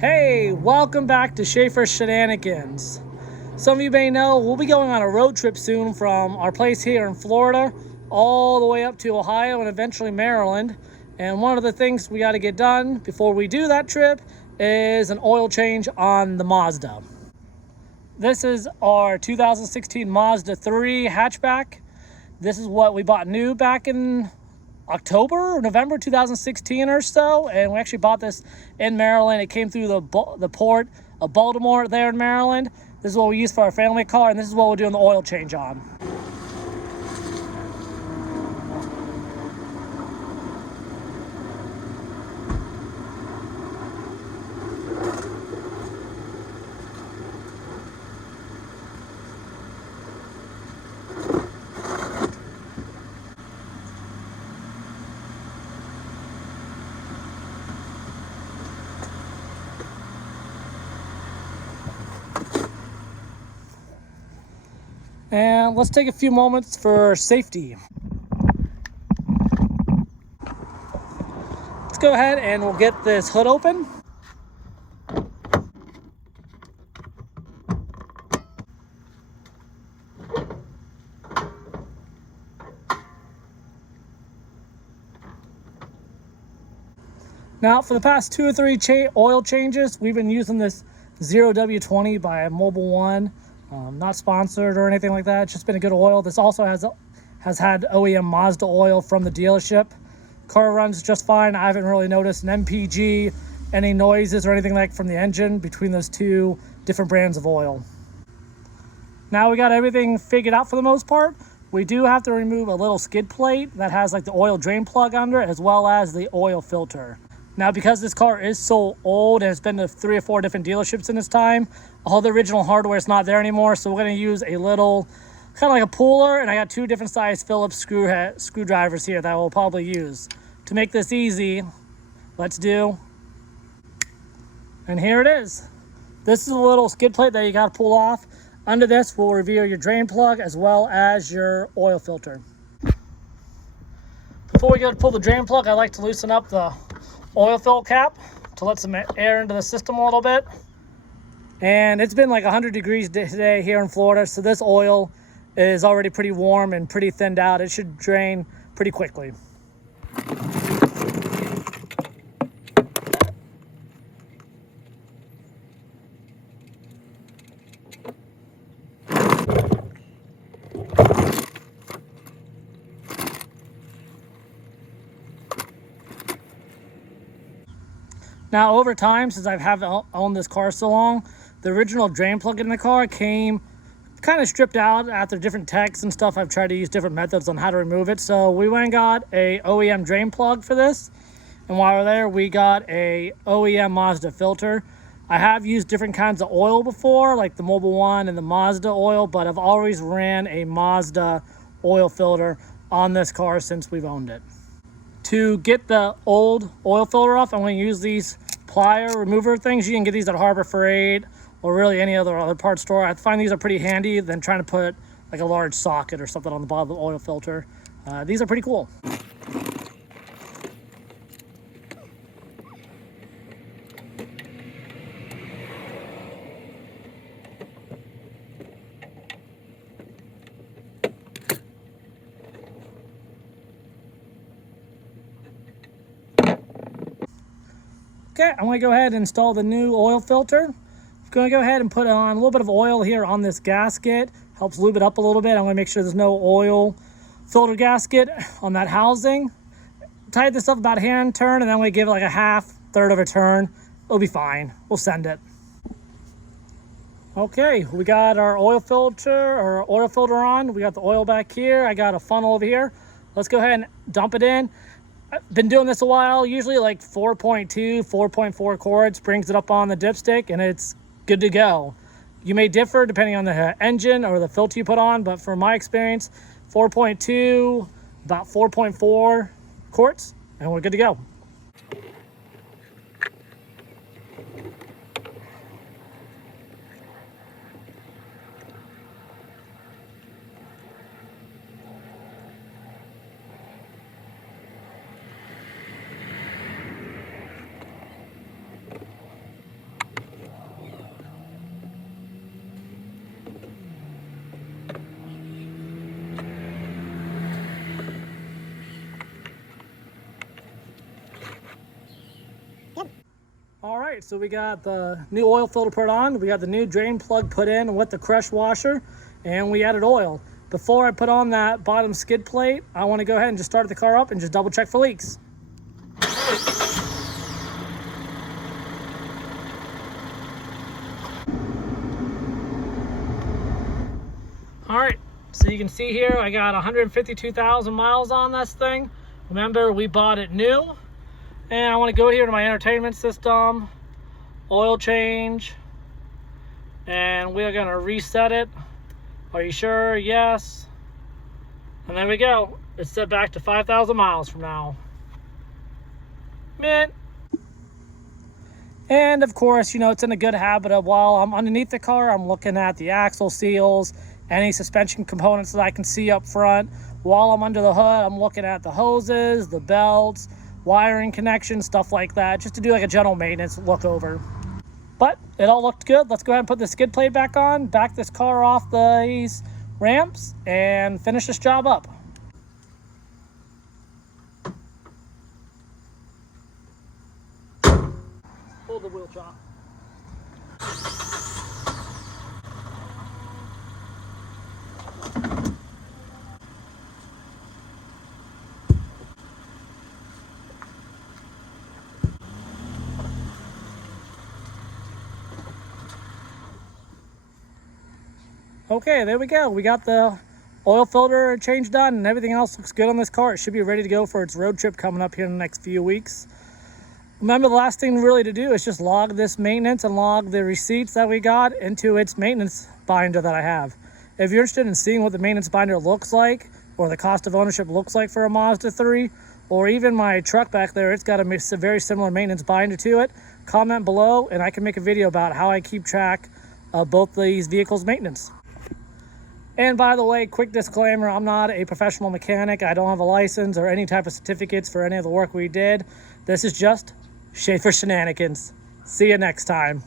Hey, welcome back to Schaefer's Shenanigans. Some of you may know we'll be going on a road trip soon from our place here in Florida all the way up to Ohio and eventually Maryland. And one of the things we got to get done before we do that trip is an oil change on the Mazda. This is our 2016 Mazda 3 hatchback. This is what we bought new back in October or November 2016 or so, and we actually bought this in Maryland. It came through the port of Baltimore there in Maryland. This is what we use for our family car, and this is what we're doing the oil change on. And let's take a few moments for safety. Let's go ahead and we'll get this hood open. Now, for the past 2 or 3 oil changes, we've been using this 0W20 by Mobile One. Not sponsored or anything like that. It's just been a good oil. This also has had OEM Mazda oil from the dealership. Car runs just fine. I haven't really noticed an MPG, any noises or anything like from the engine between those two different brands of oil. Now we got everything figured out for the most part. We do have to remove a little skid plate that has like the oil drain plug under it, as well as the oil filter. Now, because this car is so old and it's been to 3 or 4 different dealerships in this time, all the original hardware is not there anymore. So we're going to use a little, kind of like a puller, and I got 2 different size Phillips screwdrivers here that we'll probably use. To make this easy, let's do, and here it is. This is a little skid plate that you got to pull off. Under this will reveal your drain plug as well as your oil filter. Before we go to pull the drain plug, I like to loosen up the oil fill cap to let some air into the system a little bit. And it's been like 100 degrees today here in Florida, so this oil is already pretty warm and pretty thinned out. It should drain pretty quickly. Now, over time, since I've owned this car so long, the original drain plug in the car came kind of stripped out after different techs and stuff. I've tried to use different methods on how to remove it. So we went and got a OEM drain plug for this. And while we're there, we got a OEM Mazda filter. I have used different kinds of oil before, like the Mobile One and the Mazda oil, but I've always ran a Mazda oil filter on this car since we've owned it. To get the old oil filter off, I'm going to use these plier remover things. You can get these at Harbor Freight or really any other parts store. I find these are pretty handy than trying to put like a large socket or something on the bottom of the oil filter. These are pretty cool. Okay, I'm going to go ahead and install the new oil filter. I'm going to go ahead and put on a little bit of oil here on this gasket. Helps lube it up a little bit. I'm going to make sure there's no oil filter gasket on that housing. Tighten this up about a hand turn, and then we give it like a third of a turn. It'll be fine. We'll send it. Okay, we got our oil filter on. We got the oil back here. I got a funnel over here. Let's go ahead and dump it in. I've been doing this a while, usually like 4.2, 4.4 quarts, brings it up on the dipstick, and it's good to go. You may differ depending on the engine or the filter you put on, but from my experience, 4.2, about 4.4 quarts, and we're good to go. All right, so we got the new oil filter put on, we got the new drain plug put in with the crush washer, and we added oil. Before I put on that bottom skid plate, I want to go ahead and just start the car up and just double check for leaks. All right, so you can see here I got 152,000 miles on this thing. Remember, we bought it new. And I want to go here to my entertainment system, oil change, and we're going to reset it. Are you sure? Yes. And there we go. It's set back to 5,000 miles from now. Mint. And of course, you know, it's in a good habit of, while I'm underneath the car, I'm looking at the axle seals, any suspension components that I can see up front. While I'm under the hood, I'm looking at the hoses, the belts, wiring connections, stuff like that, just to do like a general maintenance look over. But it all looked good. Let's go ahead and put the skid plate back on, back this car off these ramps, and finish this job up. Pull the wheel chop. Okay, there we go. We got the oil filter change done and everything else looks good on this car. It should be ready to go for its road trip coming up here in the next few weeks. Remember, the last thing really to do is just log this maintenance and log the receipts that we got into its maintenance binder that I have. If you're interested in seeing what the maintenance binder looks like, or the cost of ownership looks like for a Mazda 3, or even my truck back there, it's got a very similar maintenance binder to it, comment below and I can make a video about how I keep track of both these vehicles' maintenance. And by the way, quick disclaimer, I'm not a professional mechanic. I don't have a license or any type of certificates for any of the work we did. This is just Schaefer shenanigans. See you next time.